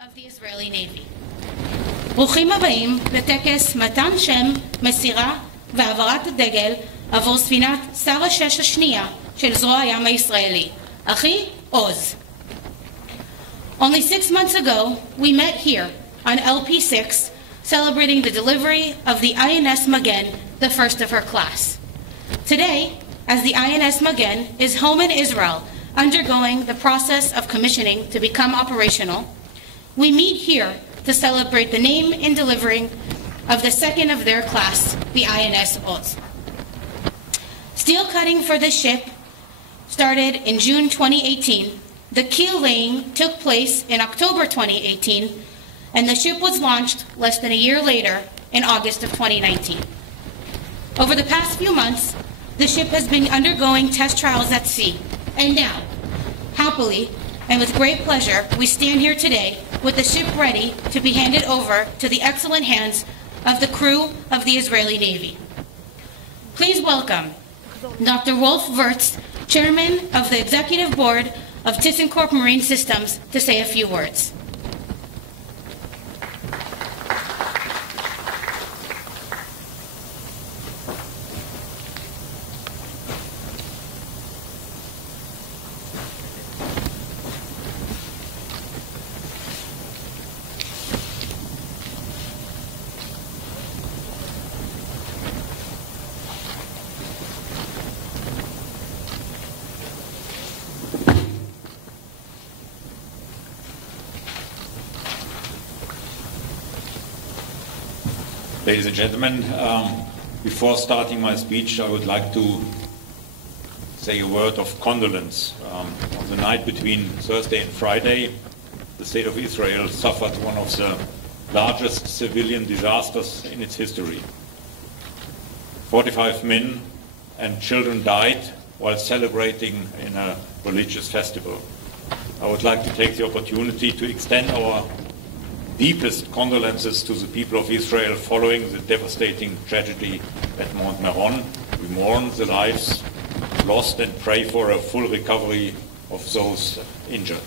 of the Israeli Navy. ברוכים הבאים לטקס מתן שם, מסירה והעברת הדגל עבור ספינת שר השש השנייה של זרוע הים הישראלי, אחי עוז. Only 6 months ago, we met here on LP6 celebrating the delivery of the INS Magen, the first of her class. Today, as the INS Magen is home in Israel undergoing the process of commissioning to become operational, we meet here to celebrate the name and delivering of the second of their class, the INS Oz. Steel cutting for this ship started in June 2018. The keel laying took place in October 2018, and the ship was launched less than a year later in August of 2019. Over the past few months, the ship has been undergoing test trials at sea, and now, happily and with great pleasure, we stand here today with the ship ready to be handed over to the excellent hands of the crew of the Israeli Navy. Please welcome Dr. Wolf Wirtz, Chairman of the Executive Board of ThyssenKrupp Marine Systems, to say a few words. Ladies and gentlemen, before starting my speech, I would like to say a word of condolence. On the night between Thursday and Friday, the state of Israel suffered one of the largest civilian disasters in its history. 45 men and children died while celebrating in a religious festival. I would like to take the opportunity to extend our deepest condolences to the people of Israel following the devastating tragedy at Mount Meron. We mourn the lives lost and pray for a full recovery of those injured.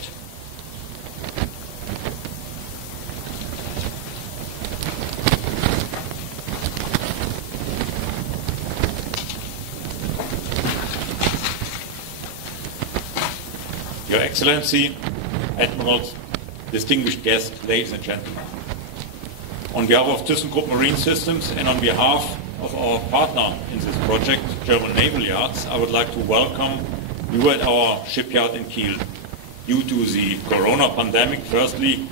Your Excellency, Admirals, distinguished guests, ladies and gentlemen. On behalf of ThyssenKrupp Marine Systems and on behalf of our partner in this project, German Naval Yards, I would like to welcome you at our shipyard in Kiel. Due to the corona pandemic, firstly,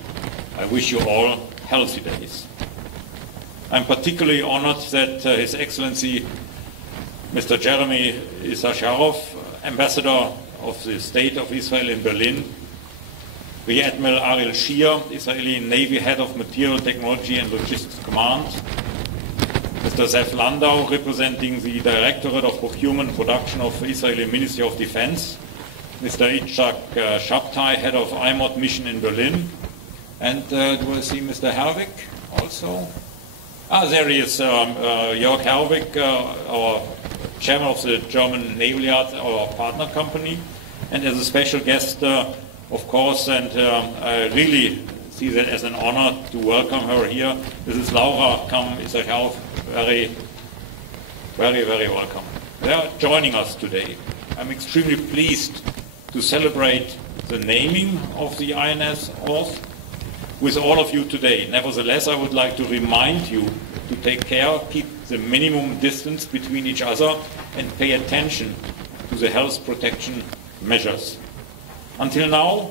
I wish you all healthy days. I'm particularly honored that His Excellency Mr. Jeremy Isacharov, Ambassador of the State of Israel in Berlin, Rear Admiral Ariel Shir, Israeli Navy Head of Material Technology and Logistics Command, Mr. Zev Landau, representing the Directorate of Procurement and Production of Israeli Ministry of Defense, Mr. Itzhak Shabtai, Head of IMOD Mission in Berlin, and do I see Mr. Herwig also? There he is, Jörg Herwig, our Chairman of the German Naval Yards, our partner company, and as a special guest, of course, and I really see that as an honor to welcome her here. This is Laura Kam-Isacharov. Very, very, very welcome. They are joining us today. I'm extremely pleased to celebrate the naming of the INS Oz with all of you today. Nevertheless, I would like to remind you to take care, keep the minimum distance between each other, and pay attention to the health protection measures. Until now,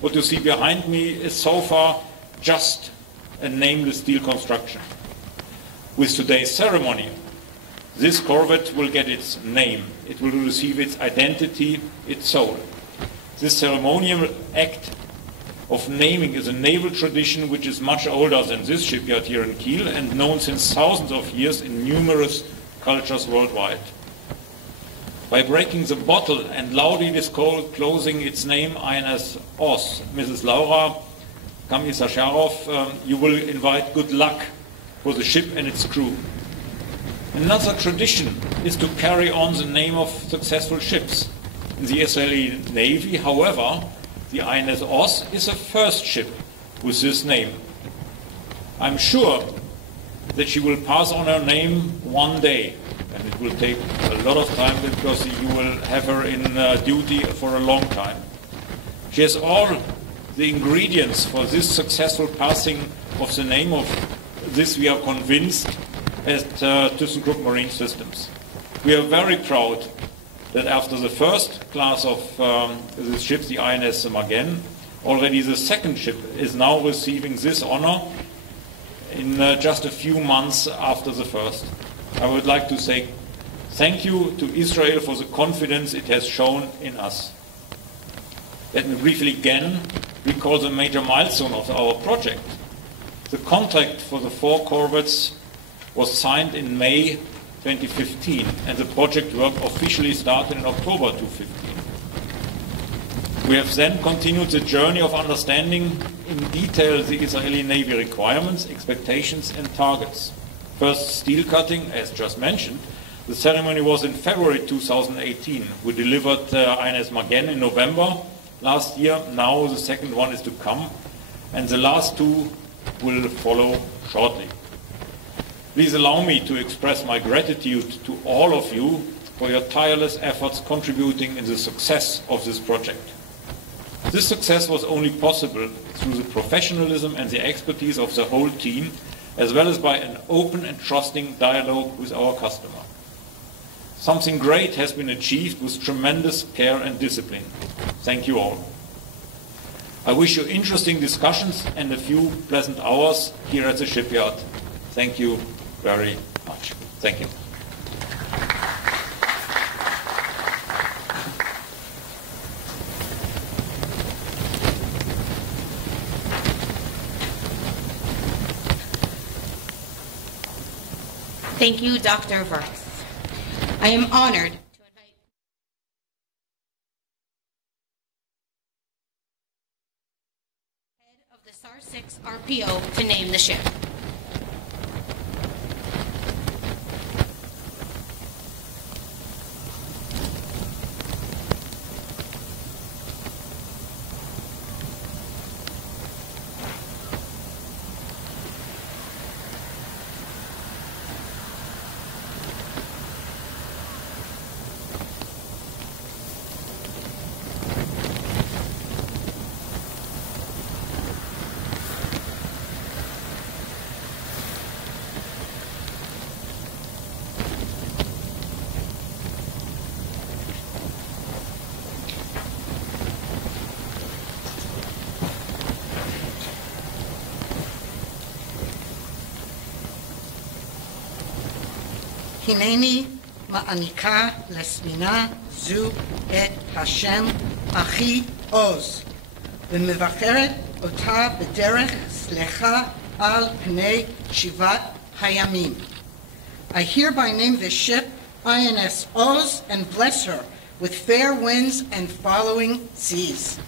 what you see behind me is so far just a nameless steel construction. With today's ceremony, this corvette will get its name. It will receive its identity, its soul. This ceremonial act of naming is a naval tradition which is much older than this shipyard here in Kiel and known since thousands of years in numerous cultures worldwide. By breaking the bottle and loudly disclosing its name, INS Oz, Mrs. Laura Kam-Isacharov, you will invite good luck for the ship and its crew. Another tradition is to carry on the name of successful ships. In the Israeli Navy, however, the INS Oz is the first ship with this name. I'm sure that she will pass on her name one day, and it will take a lot of time because you will have her in duty for a long time. She has all the ingredients for this successful passing of the name of this, we are convinced, at ThyssenKrupp Marine Systems. We are very proud that after the first class of the ships, the INS Magen, already the second ship is now receiving this honor in just a few months after the first. I would like to say thank you to Israel for the confidence it has shown in us. Let me briefly again recall the major milestone of our project. The contract for the 4 corvettes was signed in May 2015, and the project work officially started in October 2015. We have then continued the journey of understanding in detail the Israeli Navy requirements, expectations, and targets. First, steel cutting, as just mentioned. The ceremony was in February 2018. We delivered INS Magen in November last year. Now the second one is to come, and the last 2 will follow shortly. Please allow me to express my gratitude to all of you for your tireless efforts contributing in the success of this project. This success was only possible through the professionalism and the expertise of the whole team, as well as by an open and trusting dialogue with our customer. Something great has been achieved with tremendous care and discipline. Thank you all. I wish you interesting discussions and a few pleasant hours here at the shipyard. Thank you very much. Thank you. Thank you, Dr. Wirth. I am honored to invite head of the SAR 6 RPO to name the ship. הנני מעניקה לספינה זו את השם אחי עוז, ומבחרת אותה בדרך סליחה על פני 7 הימים. I hereby name this ship INS Oz and bless her with fair winds and following seas.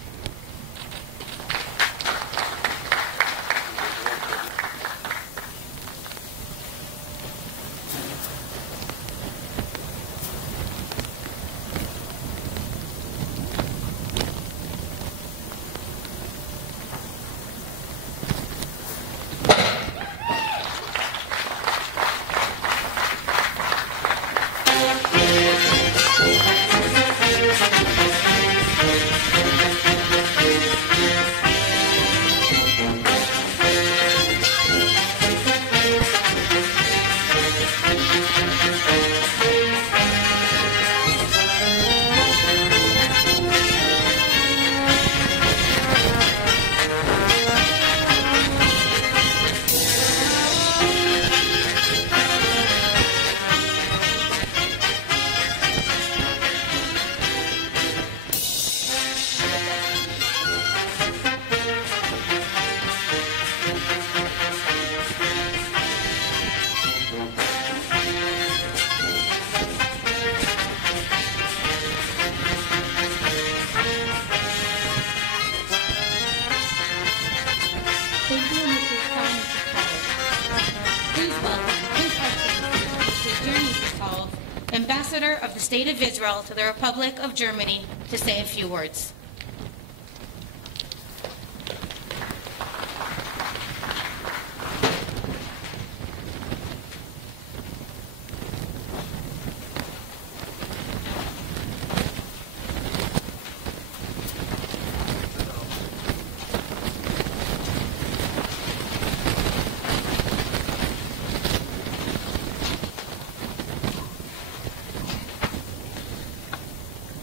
Ambassador of the State of Israel to the Republic of Germany, to say a few words.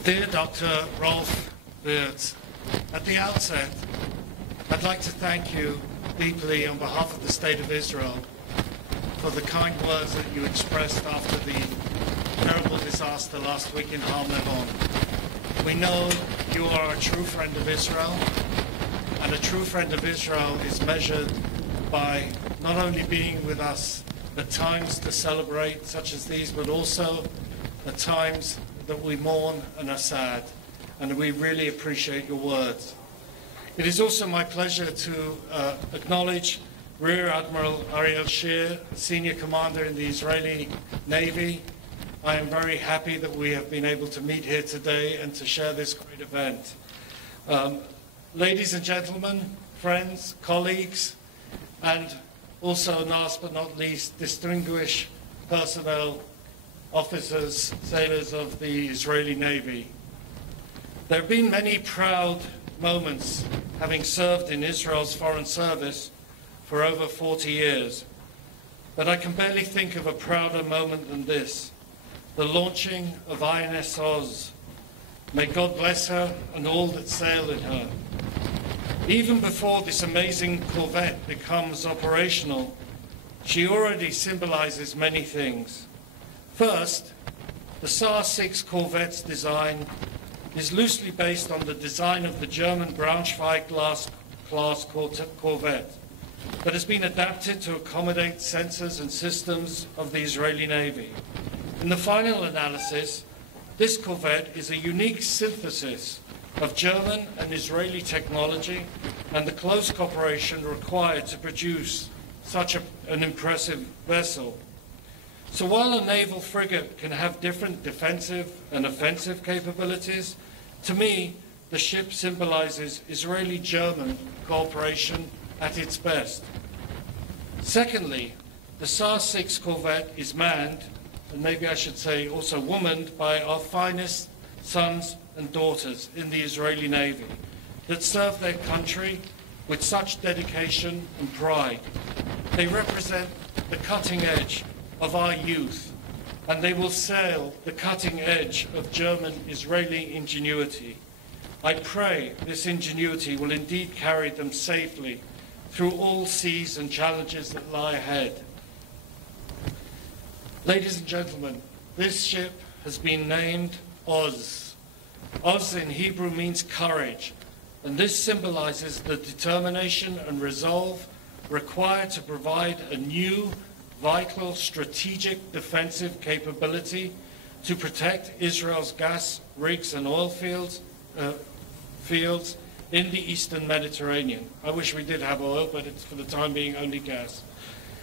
Dear Dr. Rolf Wirtz, at the outset, I'd like to thank you deeply on behalf of the State of Israel for the kind words that you expressed after the terrible disaster last week in Har Meron. We know you are a true friend of Israel, and a true friend of Israel is measured by not only being with us at times to celebrate such as these, but also at times that we mourn and are sad, and we really appreciate your words. It is also my pleasure to acknowledge Rear Admiral Ariel Shir, Senior Commander in the Israeli Navy. I am very happy that we have been able to meet here today and to share this great event. Ladies and gentlemen, friends, colleagues, and also last but not least, distinguished personnel, officers, sailors of the Israeli Navy. There have been many proud moments having served in Israel's foreign service for over 40 years, but I can barely think of a prouder moment than this, the launching of INS Oz. May God bless her and all that sailed in her. Even before this amazing corvette becomes operational, she already symbolizes many things. First, the SAR-6 corvette's design is loosely based on the design of the German Braunschweig-class corvette, but has been adapted to accommodate sensors and systems of the Israeli Navy. In the final analysis, this corvette is a unique synthesis of German and Israeli technology and the close cooperation required to produce such an impressive vessel. So while a naval frigate can have different defensive and offensive capabilities, to me, the ship symbolizes Israeli-German cooperation at its best. Secondly, the SAR-6 corvette is manned, and maybe I should say also womaned, by our finest sons and daughters in the Israeli Navy that serve their country with such dedication and pride. They represent the cutting edge of our youth, and they will sail the cutting edge of German-Israeli ingenuity. I pray this ingenuity will indeed carry them safely through all seas and challenges that lie ahead. Ladies and gentlemen, this ship has been named Oz. Oz in Hebrew means courage, and this symbolizes the determination and resolve required to provide a new, vital, strategic defensive capability to protect Israel's gas rigs and oil fields in the Eastern Mediterranean. I wish we did have oil, but it's for the time being only gas.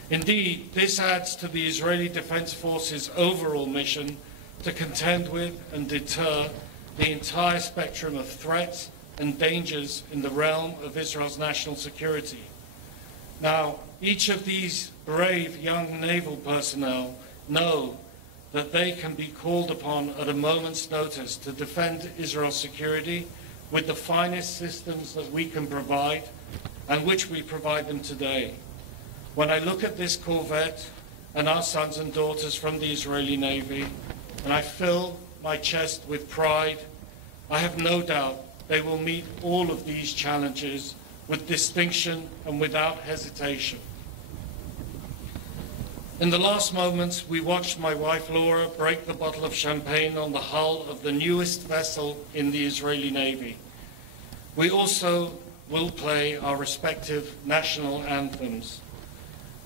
Indeed, this adds to the Israeli Defense Forces' overall mission to contend with and deter the entire spectrum of threats and dangers in the realm of Israel's national security. Now, each of these brave young naval personnel know that they can be called upon at a moment's notice to defend Israel's security with the finest systems that we can provide and which we provide them today. When I look at this corvette and our sons and daughters from the Israeli Navy, and I fill my chest with pride, I have no doubt they will meet all of these challenges with distinction and without hesitation. In the last moments, we watched my wife Laura break the bottle of champagne on the hull of the newest vessel in the Israeli Navy. We also will play our respective national anthems.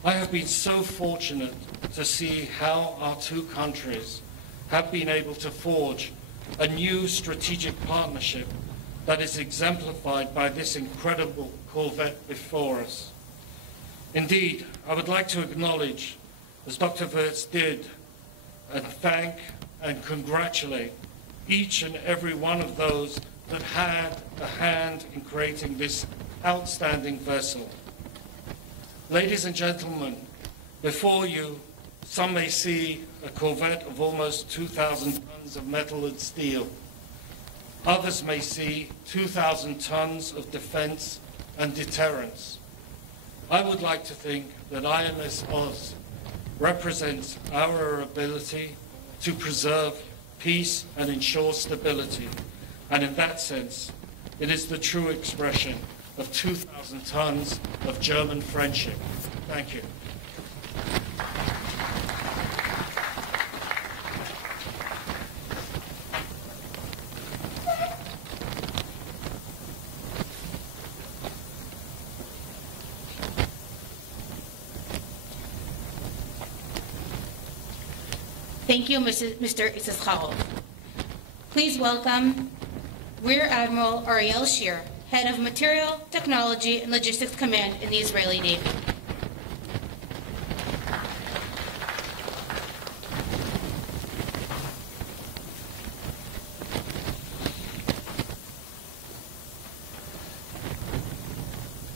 I have been so fortunate to see how our two countries have been able to forge a new strategic partnership that is exemplified by this incredible corvette before us. Indeed, I would like to acknowledge, as Dr. Wirtz did, and thank and congratulate each and every one of those that had a hand in creating this outstanding vessel. Ladies and gentlemen, before you, some may see a corvette of almost 2,000 tons of metal and steel. Others may see 2,000 tons of defense and deterrence. I would like to think that INS Oz represents our ability to preserve peace and ensure stability. And in that sense, it is the true expression of 2,000 tons of German friendship. Thank you. Thank you, Mr. Issacharov. Please welcome Rear Admiral Ariel Shir, Head of Material, Technology, and Logistics Command in the Israeli Navy.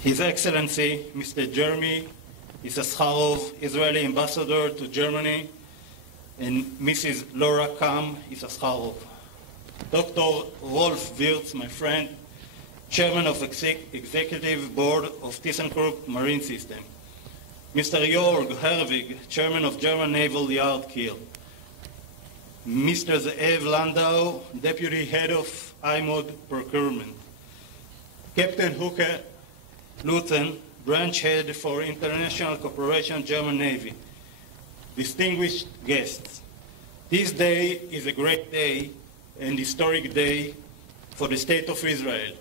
His Excellency, Mr. Jeremy Issacharov, Israeli Ambassador to Germany, and Mrs. Laura Kam Issacharov. Dr. Rolf Wirtz, my friend, Chairman of Executive Board of ThyssenKrupp Marine System. Mr. Jörg Herwig, Chairman of German Naval Yard Kiel. Mr. Zeev Landau, Deputy Head of IMOD Procurement. Captain Huke Lutzen, Branch Head for International Cooperation, German Navy. Distinguished guests, this day is a great day and historic day for the State of Israel,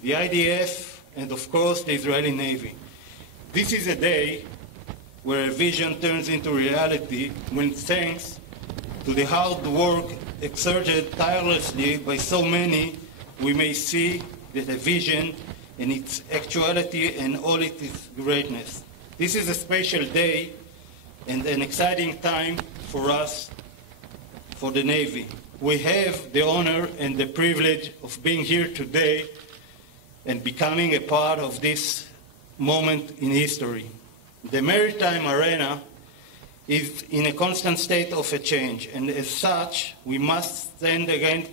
the IDF, and of course the Israeli Navy. This is a day where a vision turns into reality when, thanks to the hard work exerted tirelessly by so many, we may see that a vision in its actuality and all its greatness. This is a special day and an exciting time for us, for the Navy. We have the honor and the privilege of being here today and becoming a part of this moment in history. The maritime arena is in a constant state of a change, and as such, we must stand against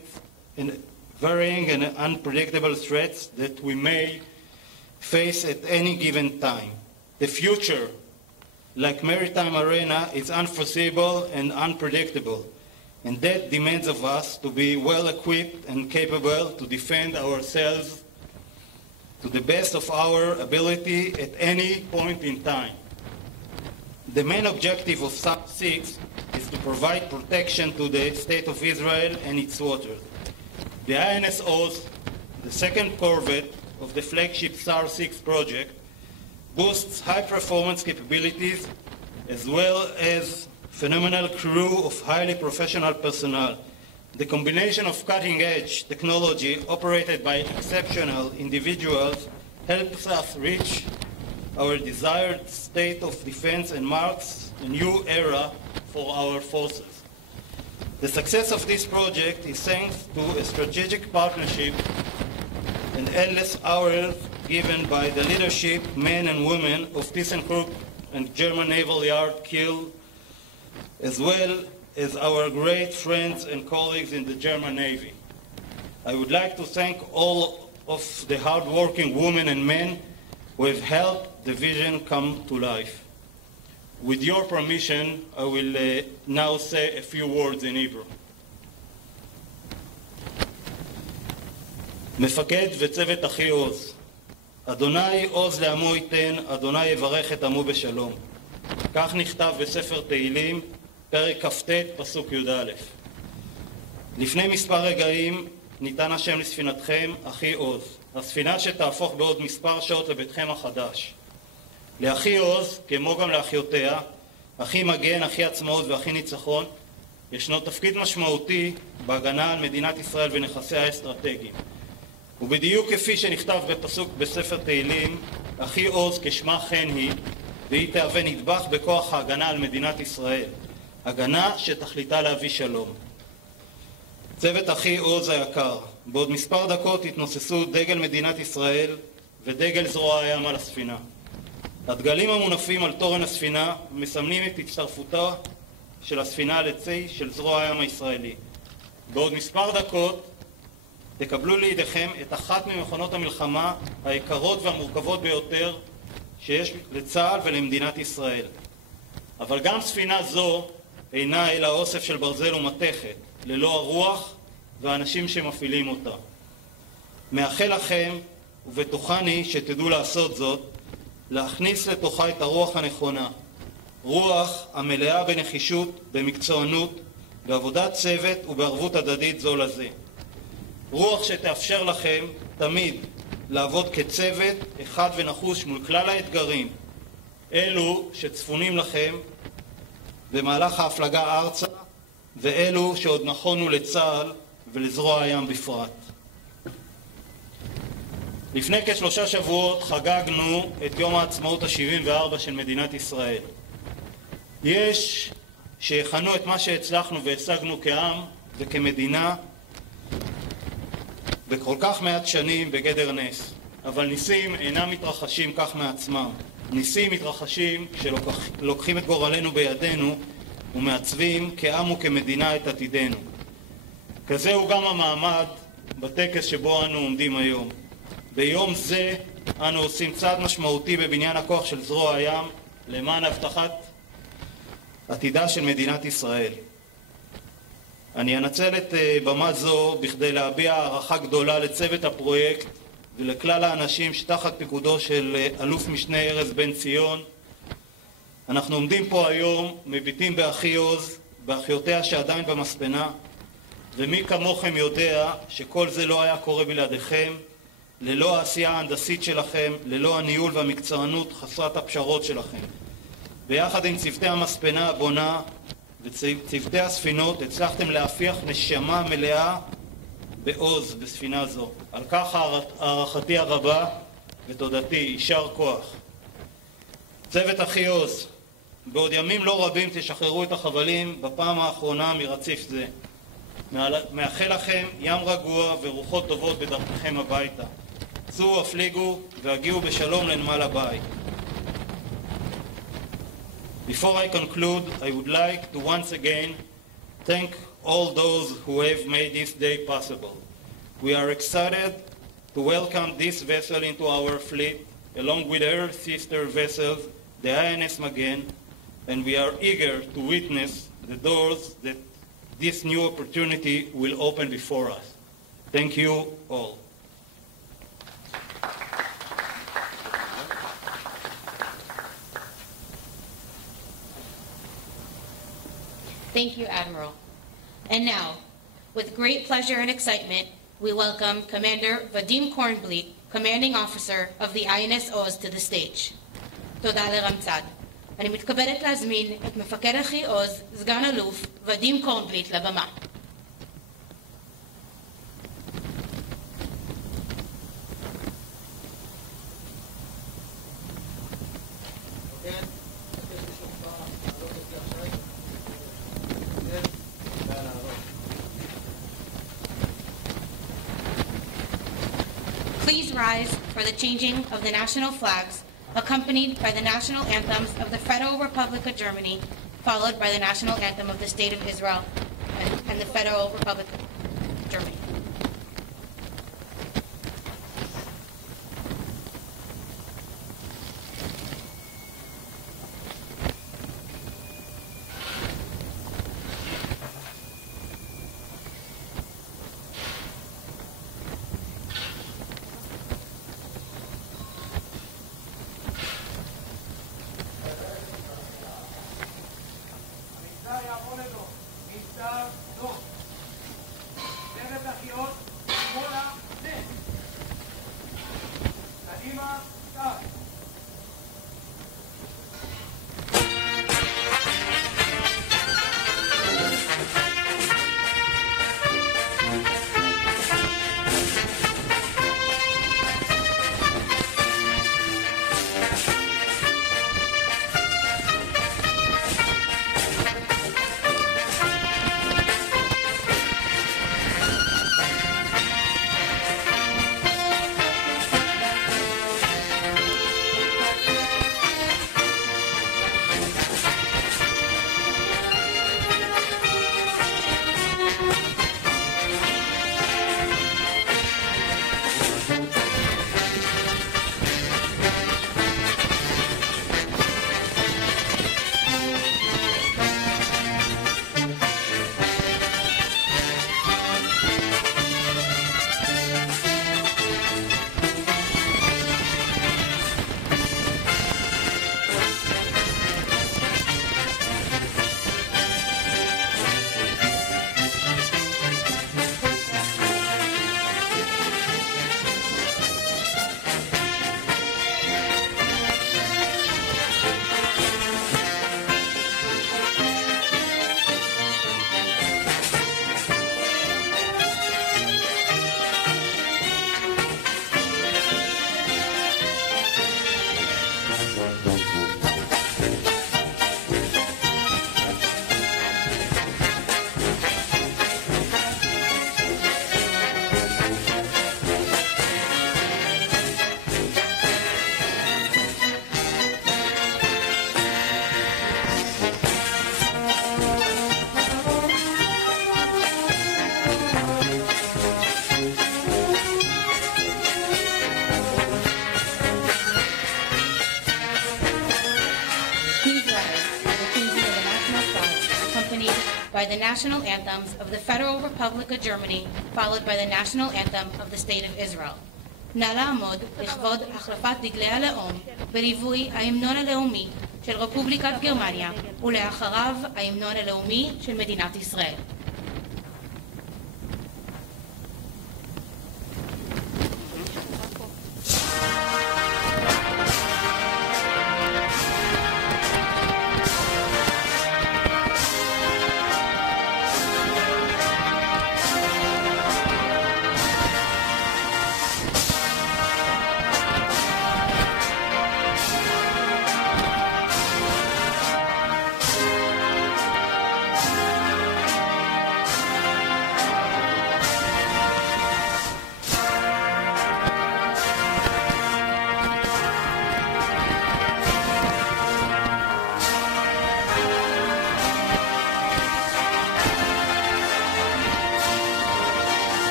varying and unpredictable threats that we may face at any given time. The future, like maritime arena, is unforeseeable and unpredictable, and that demands of us to be well equipped and capable to defend ourselves to the best of our ability at any point in time. The main objective of SAR 6 is to provide protection to the State of Israel and its waters. The INS Oz, the second corvette of the flagship SAR 6 project, boasts high-performance capabilities as well as phenomenal crew of highly professional personnel. The combination of cutting-edge technology operated by exceptional individuals helps us reach our desired state of defense and marks a new era for our forces. The success of this project is thanks to a strategic partnership and endless hours given by the leadership, men and women of ThyssenKrupp and German Naval Yard Kiel, as well as our great friends and colleagues in the German Navy. I would like to thank all of the hard-working women and men who have helped the vision come to life. With your permission, I will now say a few words in Hebrew. מפקד וצוות אחי עוז, אדוני עוז לעמו ייתן, אדוני יברך את עמו בשלום. כך נכתב בספר תהילים, פרק כ"ט, פסוק י"א. לפני מספר רגעים ניתן השם לספינתכם, אחי עוז, הספינה שתהפוך בעוד מספר שעות לביתכם החדש. לאחי עוז, כמו גם לאחיותיה, אחי מגן, אחי עצמאות ואחי ניצחון, ישנו תפקיד משמעותי בהגנה על מדינת ישראל ונכסיה האסטרטגיים. ובדיוק כפי שנכתב בפסוק בספר תהילים, אחי עוז כשמה כן היא, והיא תהווה נדבך בכוח ההגנה על מדינת ישראל. הגנה שתכליתה להביא שלום. צוות אחי עוז היקר, בעוד מספר דקות התנוססו דגל מדינת ישראל ודגל זרוע הים על הספינה. הדגלים המונפים על תורן הספינה מסמנים את הצטרפותה של הספינה לצי של זרוע הים הישראלי. בעוד מספר דקות תקבלו לידיכם את אחת ממכונות המלחמה היקרות והמורכבות ביותר שיש לצה"ל ולמדינת ישראל. אבל גם ספינה זו אינה אלא אוסף של ברזל ומתכת, ללא הרוח והאנשים שמפעילים אותה. מאחל לכם, ובטוחני שתדעו לעשות זאת, להכניס לתוכה את הרוח הנכונה, רוח המלאה בנחישות, במקצוענות, בעבודת צוות ובערבות הדדית זו לזה. רוח שתאפשר לכם תמיד לעבוד כצוות אחד ונחוש מול כלל האתגרים, אלו שצפונים לכם במהלך ההפלגה ארצה, ואלו שעוד נכונו לצה"ל ולזרוע הים בפרט. לפני כ3 שבועות חגגנו את יום העצמאות ה-74 של מדינת ישראל. יש שיכנו את מה שהצלחנו והשגנו כעם וכמדינה בכל כך מעט שנים בגדר נס. אבל ניסים אינם מתרחשים כך מעצמם. ניסים מתרחשים כשלוקחים את גורלנו בידינו ומעצבים כעם וכמדינה את עתידנו. כזה הוא גם המעמד בטקס שבו אנו עומדים היום. ביום זה אנו עושים צעד משמעותי בבניין הכוח של זרוע הים למען הבטחת עתידה של מדינת ישראל. אני אנצל את במה זו בכדי להביע הערכה גדולה לצוות הפרויקט ולכלל האנשים שתחת פיקודו של אלוף משנה ארז בן ציון. אנחנו עומדים פה היום, מביטים באחי עוז, באחיותיה שעדיין במספנה, ומי כמוכם יודע שכל זה לא היה קורה בלעדיכם, ללא העשייה ההנדסית שלכם, ללא הניהול והמקצוענות חסרת הפשרות שלכם. ביחד עם צוותי המספנה הבונה וצוותי הספינות הצלחתם להפיח נשמה מלאה בעוז בספינה זו. על כך הערכתי הרבה ותודתי, יישר כוח. צוות אחי עוז, בעוד ימים לא רבים תשחררו את החבלים בפעם האחרונה מרציף זה. מאחל לכם ים רגוע ורוחות טובות בדרככם הביתה. צאו הפליגו והגיעו בשלום לנמל הבית. Before I conclude, I would like to once again thank all those who have made this day possible. We are excited to welcome this vessel into our fleet, along with her sister vessels, the INS Magen, and we are eager to witness the doors that this new opportunity will open before us. Thank you all. Thank you, Admiral. And now, with great pleasure and excitement, we welcome Commander Vadim Kornblit, Commanding Officer of the INS Oz, to the stage. תודה לרמצד. אני מתכבדת להזמין את מפקד אחי עוז, סגן אלוף, ודים קורנבליט, לבמה. Please rise for the changing of the national flags, accompanied by the national anthems of the Federal Republic of Germany, followed by the national anthem of the State of Israel and the Federal Republic of Germany. by the national anthems of the Federal Republic of Germany, followed by the national anthem of the State of Israel. נא לעמוד לכבוד החלפת דגלי הלאום בליווי ההמנון הלאומי של רפובליקת גרמניה ולאחריו ההמנון הלאומי של מדינת ישראל.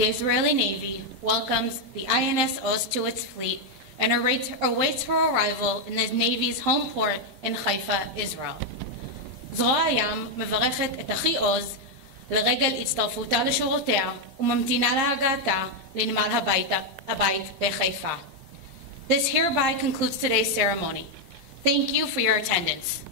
The Israeli Navy welcomes the INS Oz to its fleet and awaits her arrival in the Navy's home port in Haifa, Israel. זרוע הים מברכת את אחי עוז לרגל הצטרפותה לשורותיה וממתינה להגעתה לנמל הבית בחיפה. This hereby concludes today's ceremony. Thank you for your attendance.